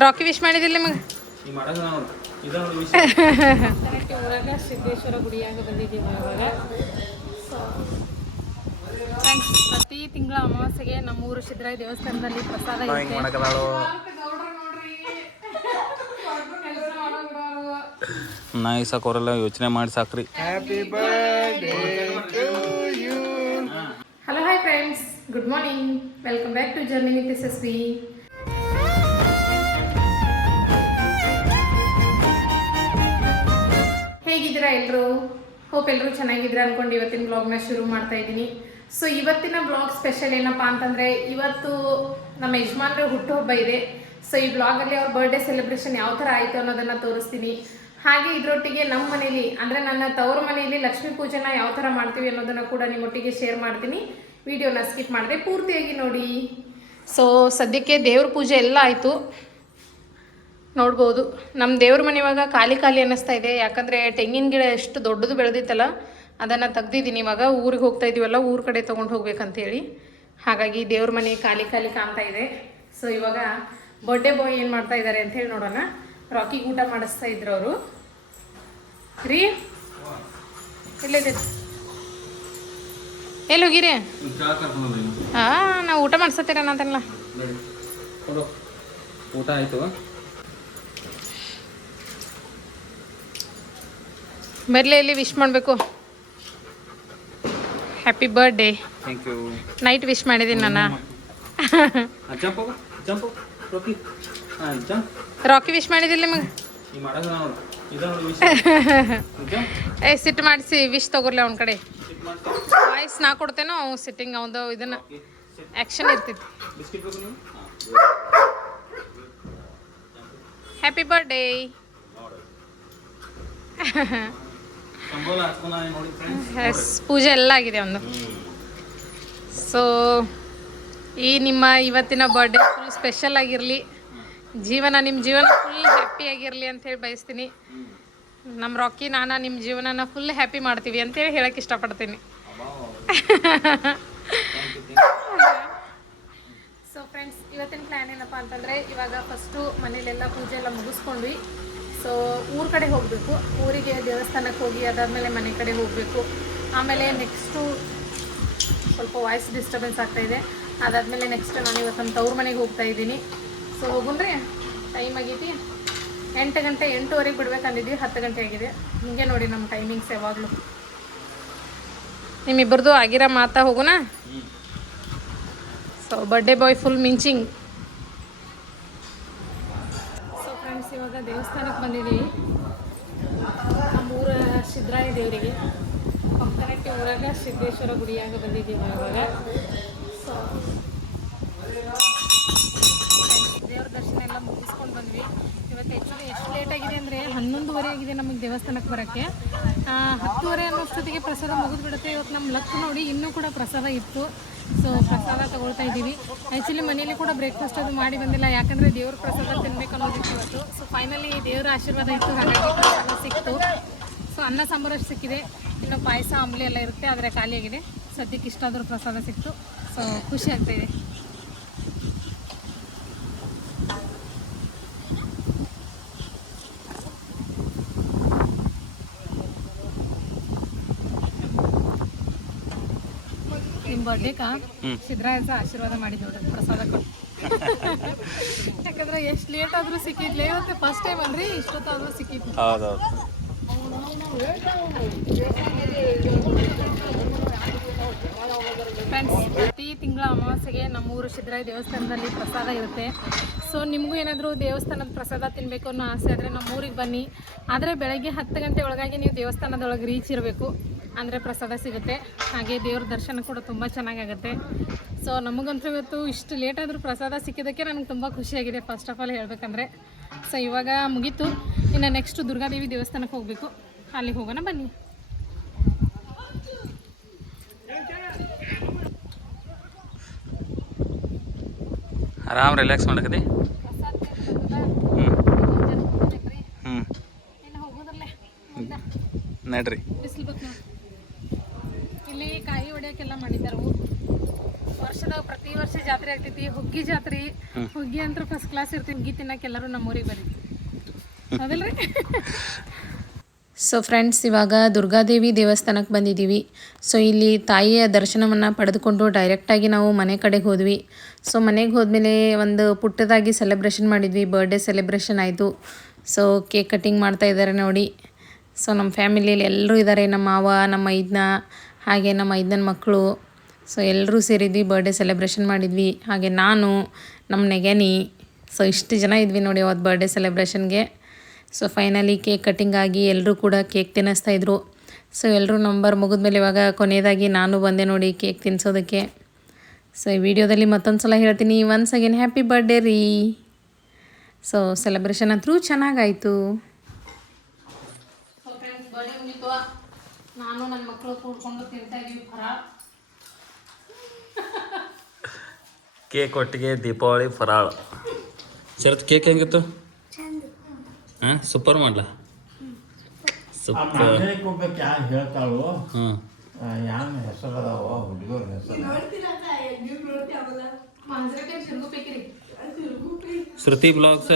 Rakhi wish ಮಾಡಿದಿಲ್ಲ ನಿಮಗೆ? ಊರಾಗ ಸಿದ್ದೇಶ್ವರ ಗುಡಿಯಾಗ ಬಂದಿದ್ದೀವಿ ಇವಾಗ. ಸೊ ಫ್ರೆಂಡ್ಸ್, ಪ್ರತಿ ತಿಂಗಳ ಅಮಾವಾಸ್ಯೆಗೆ ನಮ್ಮೂರು ಸಿದ್ದರಾಯ ದೇವಸ್ಥಾನದಲ್ಲಿ ಪ್ರಸಾದ ಇರುತ್ತೆ. ನಾಯಿ ಸಾಕೋರೆಲ್ಲ ಯೋಚನೆ ಮಾಡಿ ಸಾಕ್ರಿ. Hello hi friends, good morning, welcome back to journey with Yashasvi. ಹೇಗಿದ್ದೀರಾ ಎಲ್ಲರೂ? ಹೋಪ್ ಎಲ್ಲರೂ ಚೆನ್ನಾಗಿದ್ದೀರಾ ಅನ್ಕೊಂಡು ಇವತ್ತಿನ ಬ್ಲಾಗ್ನ ಶುರು ಮಾಡ್ತಾ ಇದ್ದೀನಿ. ಸೊ ಇವತ್ತಿನ ಬ್ಲಾಗ್ ಸ್ಪೆಷಲ್ ಏನಪ್ಪ ಅಂತಂದರೆ, ಇವತ್ತು ನಮ್ಮ ಯಜಮಾನ್ರ ಹುಟ್ಟುಹಬ್ಬ ಇದೆ. ಸೊ ಈ ಬ್ಲಾಗಲ್ಲಿ ಅವ್ರ ಬರ್ಡೇ ಸೆಲೆಬ್ರೇಷನ್ ಯಾವ ಥರ ಆಯಿತು ಅನ್ನೋದನ್ನು ತೋರಿಸ್ತೀನಿ. ಹಾಗೆ ಇದರೊಟ್ಟಿಗೆ ನಮ್ಮ ಮನೇಲಿ ಅಂದರೆ ನನ್ನ ತವರು ಮನೆಯಲ್ಲಿ ಲಕ್ಷ್ಮೀ ಪೂಜೆನ ಯಾವ ಥರ ಮಾಡ್ತೀವಿ ಅನ್ನೋದನ್ನು ಕೂಡ ನಿಮ್ಮೊಟ್ಟಿಗೆ ಶೇರ್ ಮಾಡ್ತೀನಿ. ವಿಡಿಯೋನ ಸ್ಕಿಪ್ ಮಾಡಿದೆ ಪೂರ್ತಿಯಾಗಿ ನೋಡಿ. ಸೊ ಸದ್ಯಕ್ಕೆ ದೇವ್ರ ಪೂಜೆ ಎಲ್ಲ ಆಯಿತು. ನೋಡ್ಬೋದು ನಮ್ಮ ದೇವ್ರ ಮನೆ ಇವಾಗ ಖಾಲಿ ಅನ್ನಿಸ್ತಾ ಇದೆ. ಯಾಕಂದರೆ ತೆಂಗಿನ ಗಿಡ ಎಷ್ಟು ದೊಡ್ಡದು ಬೆಳೆದಿತ್ತಲ್ಲ, ಅದನ್ನು ತೆಗ್ದಿದ್ದೀನಿ. ಇವಾಗ ಊರಿಗೆ ಹೋಗ್ತಾ ಇದೀವಲ್ಲ, ಊರ ಕಡೆ ತೊಗೊಂಡು ಹೋಗ್ಬೇಕಂತೇಳಿ, ಹಾಗಾಗಿ ದೇವ್ರ ಮನೆ ಖಾಲಿ ಕಾಣ್ತಾ ಇದೆ. ಸೊ ಇವಾಗ ಬರ್ಡೇ ಬಾಯ್ ಏನು ಮಾಡ್ತಾ ಇದ್ದಾರೆ ಅಂಥೇಳಿ ನೋಡೋಣ. ರಾಕಿಗೆ ಊಟ ಮಾಡಿಸ್ತಾ ಇದ್ರು ಅವರು. ರೀ ಎಲ್ಲಿದೆ? ಎಲ್ಲಿ ಹೋಗಿರಿ? ಹಾಂ, ನಾವು ಊಟ ಮಾಡಿಸ್ತೀರ ಅಂತಲ್ಲ. ಊಟ ಆಯಿತು. ಬರಲಿ, ಇಲ್ಲಿ ವಿಶ್ ಮಾಡಬೇಕು. Happy birthday. Thank you. Night wish ಮಾಡಿದ್ದೀನಿ ನಾನು. ರಾಕಿ ವಿಶ್ ಮಾಡಿದಿಲ್ಲ ನಿಮಗೆ? ಸಿಟ್ಟು ಮಾಡಿಸಿ ವಿಶ್ ತಗೋರ್ಲಿ ಅವನ ಕಡೆ. ವಾಯ್ಸ್ ನಾ ಕೊಡ್ತೇನೋ, ಅವ್ನು ಸಿಟ್ಟಿಂಗ್ ಅವನು ಇದನ್ನ ಆ್ಯಕ್ಷನ್ ಇರ್ತೈತಿ. Happy birthday. ಪೂಜೆ ಎಲ್ಲ ಆಗಿದೆ ಒಂದು. ಸೊ ಈ ನಿಮ್ಮ ಇವತ್ತಿನ ಬರ್ಡೇ ಫುಲ್ ಸ್ಪೆಷಲ್ ಆಗಿರಲಿ, ನಿಮ್ಮ ಜೀವನ ಫುಲ್ ಹ್ಯಾಪಿ ಆಗಿರಲಿ ಅಂಥೇಳಿ ಬಯಸ್ತೀನಿ. ನಮ್ಮ ರಾಕಿ ನಿಮ್ಮ ಜೀವನನ ಫುಲ್ ಹ್ಯಾಪಿ ಮಾಡ್ತೀವಿ ಅಂತೇಳಿ ಹೇಳಕ್ಕೆ ಇಷ್ಟಪಡ್ತೀನಿ. ಸೊ ಫ್ರೆಂಡ್ಸ್, ಇವತ್ತಿನ ಪ್ಲ್ಯಾನ್ ಏನಪ್ಪ ಅಂತಂದರೆ, ಇವಾಗ ಫಸ್ಟು ಮನೇಲೆಲ್ಲ ಪೂಜೆ ಎಲ್ಲ ಮುಗಿಸ್ಕೊಂಡ್ವಿ. ಸೊ ಊರ ಕಡೆ ಹೋಗಬೇಕು. ಊರಿಗೆ ದೇವಸ್ಥಾನಕ್ಕೆ ಹೋಗಿ ಅದಾದಮೇಲೆ ಮನೆ ಕಡೆ ಹೋಗಬೇಕು. ಆಮೇಲೆ ನೆಕ್ಸ್ಟು ಸ್ವಲ್ಪ ವಾಯ್ಸ್ ಡಿಸ್ಟರ್ಬೆನ್ಸ್ ಆಗ್ತಾಯಿದೆ. ಅದಾದಮೇಲೆ ನೆಕ್ಸ್ಟ್ ನಾನು ಇವತ್ತು ನಮ್ಮ ತವ್ರ ಮನೆಗೆ ಹೋಗ್ತಾ ಇದ್ದೀನಿ. ಸೊ ಹೋಗುಣ್ರಿ, ಟೈಮ್ ಆಗೈತಿ 8 ಗಂಟೆ, 8:15 ಬಿಡ್ಬೇಕಂದಿದ್ವಿ, 10 ಗಂಟೆ ಆಗಿದೆ. ಹಿಂಗೆ ನೋಡಿ ನಮ್ಮ ಟೈಮಿಂಗ್ಸ್ ಯಾವಾಗಲೂ. ನಿಮ್ಮಿಬ್ಬರದು ಆಗಿರೋ ಮಾತಾ ಹೋಗೋಣ. ಸೊ ಬರ್ಡೇ ಬಾಯ್ ಫುಲ್ ಮಿಂಚಿಂಗ್. ಇವಾಗ ದೇವಸ್ಥಾನಕ್ಕೆ ಬಂದಿದ್ದೀವಿ, ನಮ್ಮೂರ ಸಿದ್ದರಾಯ ದೇವರಿಗೆ. ಪಕ್ಕನಟ್ಟಿ ಊರಾಗ ಸಿದ್ದೇಶ್ವರ ಗುಡಿಯಾಗ ಬಂದಿದ್ದೀವಿ ಇವಾಗ. ಸೊ ದೇವ್ರ ದರ್ಶನ ಎಲ್ಲ ಮುಗಿಸ್ಕೊಂಡು ಬಂದ್ವಿ. ಇವತ್ತು ಆ್ಯಕ್ಚುಲಿ ಎಷ್ಟು ಲೇಟಾಗಿದೆ ಅಂದರೆ 11:30 ಆಗಿದೆ ನಮಗೆ ದೇವಸ್ಥಾನಕ್ಕೆ ಬರೋಕ್ಕೆ. 10:30 ಅನ್ನೋಷ್ಟೊತ್ತಿಗೆ ಪ್ರಸಾದ ಮುಗಿದ್ಬಿಡುತ್ತೆ. ಇವತ್ತು ನಮ್ಮ ಲಕ್ ನೋಡಿ ಇನ್ನೂ ಕೂಡ ಪ್ರಸಾದ ಇತ್ತು. ಸೊ ಪ್ರಸಾದ ತೊಗೊಳ್ತಾ ಇದ್ದೀವಿ. ಆ್ಯಕ್ಚುಲಿ ಮನೇಲಿ ಕೂಡ ಬ್ರೇಕ್ಫಾಸ್ಟ್ ಅದು ಮಾಡಿ ಬಂದಿಲ್ಲ, ಯಾಕಂದರೆ ದೇವ್ರ ಪ್ರಸಾದ ತಿನ್ಬೇಕು ಅನ್ನೋದಿತ್ತು ಇವತ್ತು. ಸೊ ಫೈನಲಿ ದೇವರ ಆಶೀರ್ವಾದ ಇತ್ತು, ಹಾಗಾಗಿ ಪ್ರಸಾದ ಸಿಕ್ತು. ಸೊ ಅನ್ನ ಸಾಂಬಾರು ಸಿಕ್ಕಿದೆ, ಇನ್ನು ಪಾಯಸ ಅಂಬ್ಲಿ ಎಲ್ಲ ಇರುತ್ತೆ, ಆದರೆ ಖಾಲಿಯಾಗಿದೆ. ಸದ್ಯಕ್ಕೆ ಇಷ್ಟಾದರೂ ಪ್ರಸಾದ ಸಿಕ್ತು. ಸೊ ಖುಷಿ ಆಗ್ತಾಯಿದೆ. ನಿಮ್ಮ ಬರ್ಡೇಕ ಸಿದ್ದರಾಯಸ ಆಶೀರ್ವಾದ ಮಾಡಿದ್ದು ನೋಡ್ರಿ, ಪ್ರಸಾದ ಕೊಟ್ಟು. ಯಾಕಂದ್ರೆ ಎಷ್ಟು ಲೇಟ್ ಆದರೂ ಸಿಕ್ಕಿದ್ಲೆ, ಇವತ್ತು ಫಸ್ಟ್ ಟೈಮ್ ಅಲ್ರಿ, ಇಷ್ಟೊತ್ತಾದರೂ ಸಿಕ್ಕಿತ್ತು. ಫ್ರೆಂಡ್ಸ್, ಪ್ರತಿ ತಿಂಗಳ ಅಮಾವಾಸ್ಯೆಗೆ ನಮ್ಮೂರು ಸಿದ್ದರಾಯ ದೇವಸ್ಥಾನದಲ್ಲಿ ಪ್ರಸಾದ ಇರುತ್ತೆ. ಸೊ ನಿಮಗೂ ಏನಾದರೂ ದೇವಸ್ಥಾನದ ಪ್ರಸಾದ ತಿನ್ನಬೇಕು ಅನ್ನೋ ಆಸೆ ಆದರೆ ನಮ್ಮೂರಿಗೆ ಬನ್ನಿ. ಆದರೆ ಬೆಳಗ್ಗೆ 10 ಗಂಟೆ ಒಳಗಾಗಿ ನೀವು ದೇವಸ್ಥಾನದೊಳಗೆ ರೀಚ್ ಇರಬೇಕು, ಅಂದರೆ ಪ್ರಸಾದ ಸಿಗುತ್ತೆ. ಹಾಗೆ ದೇವ್ರ ದರ್ಶನ ಕೂಡ ತುಂಬ ಚೆನ್ನಾಗಾಗುತ್ತೆ. ಸೊ ನಮಗಂತೂ ಇವತ್ತು ಇಷ್ಟು ಲೇಟಾದರೂ ಪ್ರಸಾದ ಸಿಕ್ಕಿದ್ದಕ್ಕೆ ನನಗೆ ತುಂಬ ಖುಷಿಯಾಗಿದೆ, ಫಸ್ಟ್ ಆಫ್ ಆಲ್ ಹೇಳಬೇಕಂದ್ರೆ. ಸೊ ಇವಾಗ ಮುಗೀತು, ಇನ್ನು ನೆಕ್ಸ್ಟು ದುರ್ಗಾದೇವಿ ದೇವಸ್ಥಾನಕ್ಕೆ ಹೋಗಬೇಕು. ಅಲ್ಲಿಗೆ ಹೋಗೋಣ ಬನ್ನಿ. ಆರಾಮ್ ರಿಲ್ಯಾಕ್ಸ್ ಮಾಡಕದಿ. ನಡ್ರಿ, ಬಿಸಿಲು ಬೇಕು ನೋಡಿ. ಇಲ್ಲಿ ಕಾಯಿ ಹೊಡೆಯೋಕ್ಕೆಲ್ಲ ಮಾಡಿದ್ದಾರೆ. ವರ್ಷ ವರ್ಷದಾಗ ಪ್ರತಿ ವರ್ಷ ಜಾತ್ರೆ ಆಗ್ತೈತಿ. ಹುಗ್ಗಿ ಜಾತ್ರೆ, ಹುಗ್ಗಿ ಅಂತ ಫಸ್ಟ್ ಕ್ಲಾಸ್ ಇರ್ತೀವಿ. ಹುಗ್ಗಿ ತಿನ್ನಕ್ಕೆ ಎಲ್ಲರೂ ನಮ್ಮೂರಿಗೆ ಬರೀತೀವಿ, ಹೌದಲ್ರಿ? ಸೊ ಫ್ರೆಂಡ್ಸ್, ಇವಾಗ ದುರ್ಗಾದೇವಿ ದೇವಸ್ಥಾನಕ್ಕೆ ಬಂದಿದ್ದೀವಿ. ಸೊ ಇಲ್ಲಿ ತಾಯಿಯ ದರ್ಶನವನ್ನು ಪಡೆದುಕೊಂಡು ಡೈರೆಕ್ಟಾಗಿ ನಾವು ಮನೆ ಕಡೆಗೆ ಹೋದ್ವಿ. ಸೊ ಮನೆಗೆ ಹೋದ್ಮೇಲೆ ಒಂದು ಪುಟ್ಟದಾಗಿ ಸೆಲೆಬ್ರೇಷನ್ ಮಾಡಿದ್ವಿ. ಬರ್ಡೇ ಸೆಲೆಬ್ರೇಷನ್ ಆಯಿತು. ಸೊ ಕೇಕ್ ಕಟ್ಟಿಂಗ್ ಮಾಡ್ತಾ ಇದ್ದಾರೆ ನೋಡಿ. ಸೊ ನಮ್ಮ ಫ್ಯಾಮಿಲಿಯಲ್ಲಿ ಎಲ್ಲರೂ ಇದ್ದಾರೆ. ನಮ್ಮ ಮಾವ, ನಮ್ಮ ಮೈದ್ನ, ಹಾಗೆ ನಮ್ಮ ಮೈದ್ನನ ಮಕ್ಕಳು. ಸೊ ಎಲ್ಲರೂ ಸೇರಿದ್ವಿ, ಬರ್ಡೇ ಸೆಲೆಬ್ರೇಷನ್ ಮಾಡಿದ್ವಿ. ಹಾಗೆ ನಾನು, ನಮ್ಮ ನೆಗೆನಿ, ಸೊ ಇಷ್ಟು ಜನ ಇದ್ವಿ ನೋಡಿ ಅವತ್ತು ಬರ್ಡೇ ಸೆಲೆಬ್ರೇಷನ್ಗೆ. ಸೊ ಫೈನಲಿ ಕೇಕ್ ಕಟ್ಟಿಂಗ್ ಆಗಿ ಎಲ್ಲರೂ ಕೂಡ ಕೇಕ್ ತಿನ್ನಿಸ್ತಾಯಿದ್ರು. ಸೊ ಎಲ್ಲರೂ ನಂಬರ್ ಮುಗಿದ್ಮೇಲೆ ಇವಾಗ ಕೊನೆಯದಾಗಿ ನಾನು ಬಂದೆ ನೋಡಿ ಕೇಕ್ ತಿನ್ನಿಸೋದಕ್ಕೆ. ಸೊ ಈ ವಿಡಿಯೋದಲ್ಲಿ ಮತ್ತೊಂದು ಸಲ ಹೇಳ್ತೀನಿ, ಒನ್ಸ್ ಅಗೇನ್ ಹ್ಯಾಪಿ ಬರ್ಡೇ ರೀ. ಸೊ ಸೆಲೆಬ್ರೇಷನ್ ಅಂತೂ ಚೆನ್ನಾಗಾಯಿತು. ಸೊ ಫ್ರೆಂಡ್ಸ್, ಬರ್ಡೇ ಮುಗೀತು. ನಾನು ನನ್ನ ಮಕ್ಕಳು ಕೂಡ್ಕೊಂಡು ತಿಂತಾ ಇದ್ದೀವಿ ಫರಾಳ. ಕೇಕ್ ಒಟ್ಟಿಗೆ ದೀಪಾವಳಿ ಫರಾಳ. ಶರತ್ ಕೇಕ್ ಹೆಂಗಿತ್ತು? ಹಾಂ, ಸೂಪರ್ ಮಾಡಲ. ಸೂಪರ್. ಹೇಳ್ತಾಳು ಹ್ಞೂ, ಯಾವ ಹೆಸರು ಅದಾವ ಹುಡುಗರ ಹೆಸರು? ಶ್ರುತಿ ಬ್ಲಾಗ್ಸ್.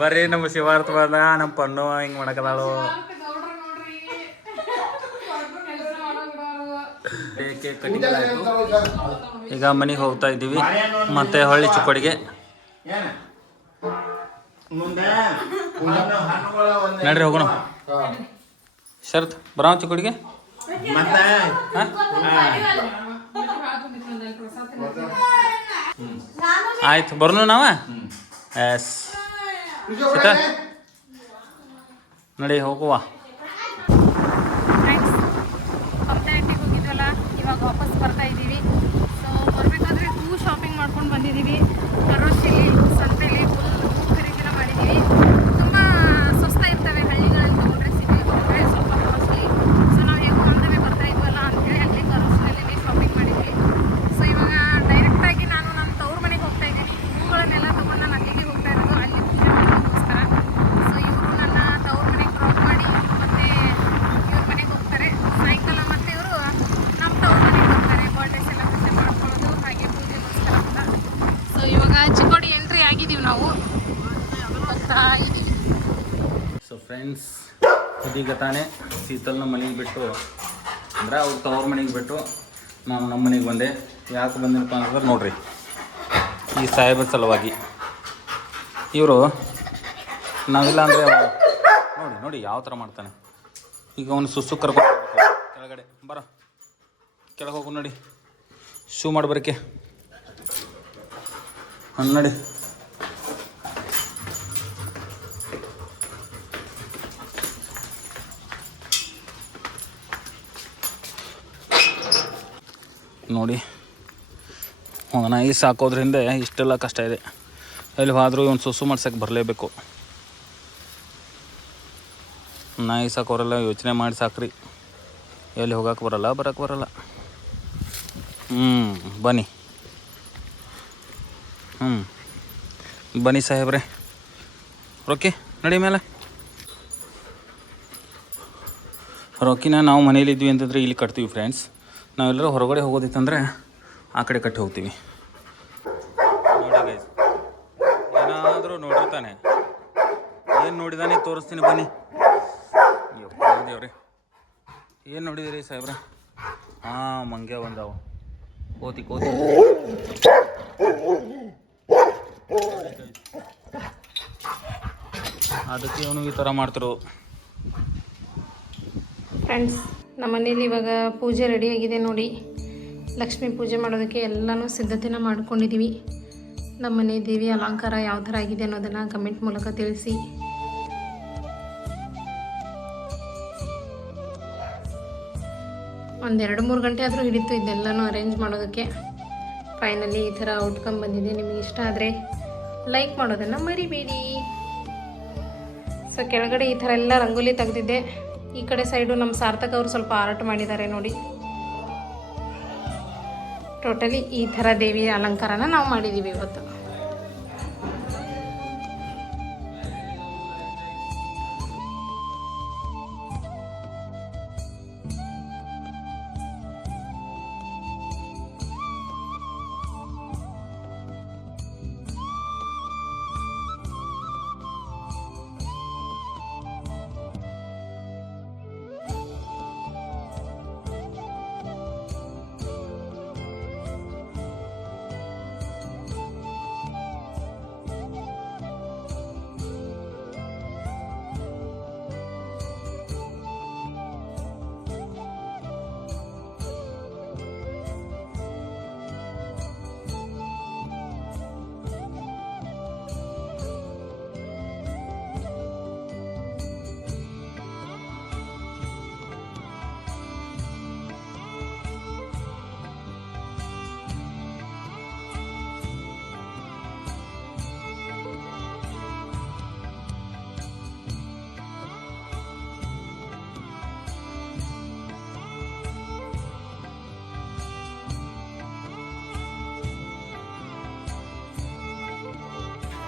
ಬರ್ರಿ, ನಮ್ಮ ಶಿವಾರ್ಥ ಬಂದ. ನಮ್ಮ ಪಣ್ಣು ಹಿಂಗೆ ಮಾಡಕದಾಳು. ಕೇಕ್ ಕಟ್ಟಿಂಗ್ ಆಯಿತು. ಈಗ ಮನೆಗೆ ಹೋಗ್ತಾ ಇದ್ದೀವಿ. ಮತ್ತೆ ಹೊಳ್ಳಿ ಚಿಕ್ಕೋಡಿಗೆ ನಡ್ರಿ ಹೋಗೋಣ. ಶರತ್ ಬರಾವ್ ಚಿಕ್ಕೋಡಿಗೆ. ಆಯ್ತು, ಬರೋಣ ನಾವ. ಎಸ್ ಸೀತಾ, ನಡಿ ಹೋಗುವ. ಇವಾಗ ವಾಪಸ್ ಬರ್ತಾ ಇದ್ದೀವಿ. ಸೊ ಬರಬೇಕಾದ್ರೆ ಶಾಪಿಂಗ್ ಮಾಡ್ಕೊಂಡು ಬಂದಿದ್ದೀವಿ. ಕರೋಶಿಲಿ ಸಂತೆಯಲ್ಲಿ ಫುಲ್ ಖರೀದಿನ ಮಾಡಿದ್ದೀವಿ. ತುಂಬ ಸಸ್ತ ಇರ್ತವೆ ಹಳ್ಳಿಗಳಲ್ಲಿ ತೊಗೊಂಡ್ರೆ. ಸಿಟಿಗೆ ಹೋದರೆ ಸ್ವಲ್ಪ ಕಾಸ್ಟ್ಲಿ. ಸೊ ನಾವು ಹೇಗೂ ಆನ್ಲೈನೇ ಬರ್ತಾ ಇದ್ವಲ್ಲ ಅಂತೇಳಿ ಅಲ್ಲಿ ಕರೋಶಿಲಲ್ಲಿ ಶಾಪಿಂಗ್ ಮಾಡಿದ್ವಿ. ಸೊ ಇವಾಗ ಡೈರೆಕ್ಟಾಗಿ ನಾನು ನಮ್ಮ ತವ್ರ ಮನೆಗೆ ಹೋಗ್ತಾ ಇದ್ದೀನಿ. ಹೂಗಳನ್ನೆಲ್ಲ ತೊಗೊಂಡು ನಾನು ಅಲ್ಲಿಗೆ ಹೋಗ್ತಾ ಇರೋದು, ಅಲ್ಲಿ ಪೂಜೆ ಮಾಡೋದಕ್ಕೋಸ್ಕರ. ಸೊ ಇವರು ನನ್ನ ತವ್ರ ಮನೆಗೆ ಡ್ರಾಪ್ ಮಾಡಿ ಮತ್ತೆ ಇವ್ರ ಮನೆಗೆ ಹೋಗ್ತಾರೆ ಸಾಯಂಕಾಲ. ಮತ್ತೆ ಇವರು ನಮ್ಮ ತವ್ರ ಮನೆಗೆ ಹೋಗ್ತಾರೆ ಬರ್ಡೇ ಸೆಲೆಬ್ರೇಷನ್ ಮಾಡ್ಕೊಳ್ಳೋದು, ಹಾಗೆ ಪೂಜೆಗೋಸ್ಕರ ಅಂತ. ಸೊ ಇವಾಗ ಚಿಕ್ಕೋಡಿ ಎಂಟ್ರಿ ಆಗಿದ್ದೀವಿ ನಾವು, ಹೋಗ್ತಾ ಇದ್ದೀವಿ. ಸೊ ಫ್ರೆಂಡ್ಸ್, ಇದೀಗ ತಾನೇ ಶೀತಲ್ನ ಮನೆಗೆ ಬಿಟ್ಟು, ಅಂದರೆ ಅವ್ರು ತವ್ರ ಮನೆಗೆ ಬಿಟ್ಟು ನಾನು ನಮ್ಮ ಮನೆಗೆ ಬಂದೆ. ಯಾಕೆ ಬಂದನಪ್ಪ ಅಂತಂದ್ರೆ ನೋಡಿರಿ, ಈ ಸಾಹೇಬರ ಸಲುವಾಗಿ. ಇವರು ನಾವಿಲ್ಲ ಅಂದರೆ ನೋಡಿ ನೋಡಿ ಯಾವ ಥರ ಮಾಡ್ತಾನೆ. ಈಗ ಅವನು ಸುಸ್ಸು ಕರ್ಕೊಂಡು ಕೆಳಗಡೆ ಬರ, ಕೆಳಗೆ ಹೋಗು ನೋಡಿ, ಶೂ ಮಾಡಿ ಬರೋಕ್ಕೆ ನೋಡಿ. ನೋಡಿ, ನಾಯಿ ಸಾಕೋದ್ರಿಂದ ಇಷ್ಟೆಲ್ಲ ಕಷ್ಟ ಇದೆ. ಎಲ್ಲಿ ಹೋದರೂ ಒಂದು ಸುಸು ಮಾಡ್ಸೋಕ್ಕೆ ಬರಲೇಬೇಕು. ನಾಯಿ ಸಾಕೋರೆಲ್ಲ ಯೋಚನೆ ಮಾಡಿ ಸಾಕ್ರಿ. ಎಲ್ಲಿ ಹೋಗಕ್ಕೆ ಬರಲ್ಲ, ಬರೋಕ್ಕೆ ಬರಲ್ಲ. ಬನ್ನಿ, ಬನ್ನಿ ಸಾಹೇಬ್ರೆ. ರೊಕ್ಕಿ ನಡಿ ಮೇಲೆ. ರೊಕ್ಕಿನ ನಾವು ಮನೇಲಿದ್ವಿ ಅಂತಂದರೆ ಇಲ್ಲಿ ಕಟ್ತೀವಿ ಫ್ರೆಂಡ್ಸ್. ನಾವೆಲ್ಲರೂ ಹೊರಗಡೆ ಹೋಗೋದಿತ್ತಂದರೆ ಆ ಕಡೆ ಕಟ್ಟಿ ಹೋಗ್ತೀವಿ. ನೋಡಿ ಗೈಸ್, ಏನಾದರೂ ನೋಡಿರ್ತಾನೆ. ಏನು ನೋಡಿದಾನೆ ತೋರಿಸ್ತೀನಿ ಬನ್ನಿ. ದೇವ್ರಿ, ಏನು ನೋಡಿದಿರಿ ಸಾಹೇಬ್ರ? ಹಾಂ, ಮಂಗ್ಯ ಬಂದಾವು. ಕೋತಿ ಕೋತಿ. ಅದಕ್ಕೆ ಅವನು ಈ ಥರ ಮಾಡ್ತಿರೋ. ಫ್ರೆಂಡ್ಸ್, ನಮ್ಮ ಮನೇಲಿ ಇವಾಗ ಪೂಜೆ ರೆಡಿಯಾಗಿದೆ ನೋಡಿ. ಲಕ್ಷ್ಮೀ ಪೂಜೆ ಮಾಡೋದಕ್ಕೆ ಎಲ್ಲನೂ ಸಿದ್ಧತೆನ ಮಾಡ್ಕೊಂಡಿದ್ದೀವಿ. ನಮ್ಮ ಮನೆ ದೇವಿ ಅಲಂಕಾರ ಯಾವ ಥರ ಆಗಿದೆ ಅನ್ನೋದನ್ನು ಕಮೆಂಟ್ ಮೂಲಕ ತಿಳಿಸಿ. ಒಂದು 2-3 ಗಂಟೆ ಆದರೂ ಹಿಡಿತು ಇದೆಲ್ಲನೂ ಅರೇಂಜ್ ಮಾಡೋದಕ್ಕೆ. ಫೈನಲಿ ಈ ಥರ ಔಟ್ಕಮ್ ಬಂದಿದೆ. ನಿಮಗೆ ಇಷ್ಟ ಆದರೆ ಲೈಕ್ ಮಾಡೋದನ್ನು ಮರಿಬೇಡಿ. ಸೊ ಕೆಳಗಡೆ ಈ ಥರ ಎಲ್ಲ ರಂಗೋಲಿ ತೆಗೆದಿದ್ದೆ. ಈ ಕಡೆ ಸೈಡು ನಮ್ಮ ಸಾರ್ಥಕ್ ಅವರು ಸ್ವಲ್ಪ ಆರ್ಟ್ ಮಾಡಿದ್ದಾರೆ ನೋಡಿ. ಟೋಟಲಿ ಈ ಥರ ದೇವಿಯ ಅಲಂಕಾರನ ನಾವು ಮಾಡಿದ್ದೀವಿ ಇವತ್ತು.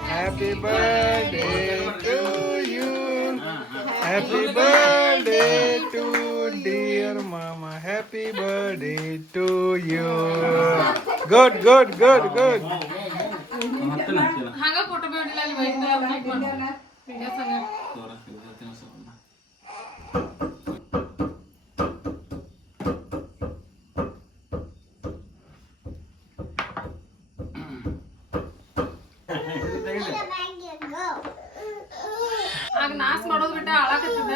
Happy birthday to you. Happy birthday to dear mama. Happy birthday to you. Good, good, good, good. ಹಂಗ ಫೋಟೋ ಬೇಡಿಲ್ಲ ಅಲ್ಲಿ ವೈಟ್ ಕ್ಲಿಕ್ ಮಾಡಿ ವಿಡಿಯೋ ಸಂಗ ಆಗ ನಾಸ್ ಮಾಡೋದು ಬಿಟ್ಟ ಹಾಳಾಕತ್ತದ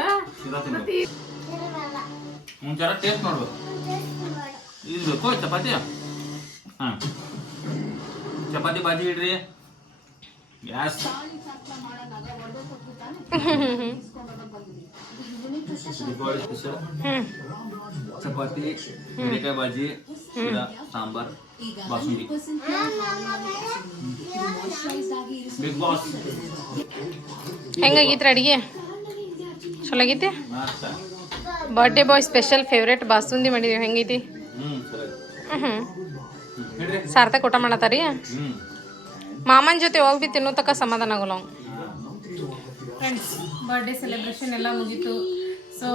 ಮುಂಚಾರ ಟೇಸ್ಟ್ ನೋಡ್ಬೇಕು ಇದು ಬೇಕು ಚಪಾತಿ ಹಾಂ ಚಪಾತಿ ಬಾಜಿ ಇಡ್ರಿ ಗ್ಯಾಸ್ ದೀಪಾವಳಿ ಸ್ಪೆಷಲ್ ಚಪಾತಿ ಬೆಂಡೆಕಾಯಿ ಬಾಜಿ ಶಿರಾ ಸಾಂಬಾರ್ ಬಾಸುಂಡಿ ಬಿಗ್ ಬಾಸ್ ಹೆಂಗಾಗಿತ್ತು ಅಡಿಗೆ ಚಲೋ ಆಗೈತಿ ಮಸ್ತ birthday boy special favourite basundi ಮಾಡಿದೀವಿ ಹೆಂಗೈತಿ ಸರಿ ಇಡ್ರಿ ಸಾರ್ಥಕ್ ಊಟ ಮಾಡತ್ತಾರಿ ಹ್ಞೂ ಮಾಮನ ಜೊತೆ ಹೋಗಿ ತಿನ್ನೋ ತಕ್ಕ ಸಮಾಧಾನ ಆಗೋಲ್ಲ ಫ್ರೆಂಡ್ಸ್ ಬರ್ಡೇ ಸೆಲೆಬ್ರೇಷನ್ ಎಲ್ಲ ಮುಗೀತು ಸೊ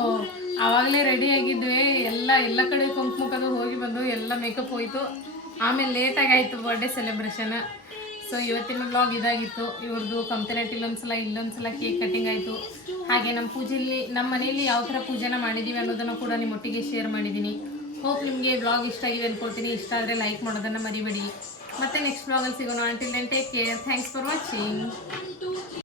ಆವಾಗಲೇ ರೆಡಿ ಆಗಿದ್ವಿ ಎಲ್ಲ ಕಡೆ ಕುಂಕುಮಕ್ಕದು ಹೋಗಿ ಬಂದು ಎಲ್ಲ ಮೇಕಪ್ ಹೋಯಿತು ಆಮೇಲೆ ಲೇಟಾಗಿ ಆಯಿತು ಬರ್ಡೇ ಸೆಲೆಬ್ರೇಷನ್ ಸೊ ಇವತ್ತಿನ ವ್ಲಾಗ್ ಇದಾಗಿತ್ತು ಇವ್ರದ್ದು ಕಂಪನೇಟ್ ಇಲ್ಲೊಂದ್ಸಲ ಕೇಕ್ ಕಟ್ಟಿಂಗ್ ಆಯಿತು ಹಾಗೆ ನಮ್ಮ ಪೂಜೆಯಲ್ಲಿ ನಮ್ಮ ಮನೆಯಲ್ಲಿ ಯಾವ ಥರ ಪೂಜೆನ ಮಾಡಿದ್ದೀವಿ ಅನ್ನೋದನ್ನು ಕೂಡ ನಿಮ್ಮೊಟ್ಟಿಗೆ ಶೇರ್ ಮಾಡಿದ್ದೀನಿ ಹೋಪ್ ನಿಮಗೆ ವ್ಲಾಗ್ ಇಷ್ಟ ಆಗಿದೆ ಅನ್ಕೊಳ್ತೀನಿ ಇಷ್ಟ ಆದರೆ ಲೈಕ್ ಮಾಡೋದನ್ನು ಮರಿಬೇಡಿ ಮತ್ತೆ ನೆಕ್ಸ್ಟ್ ವ್ಲಾಗಲ್ಲಿ ಸಿಗೋಣ until then take care thanks for watching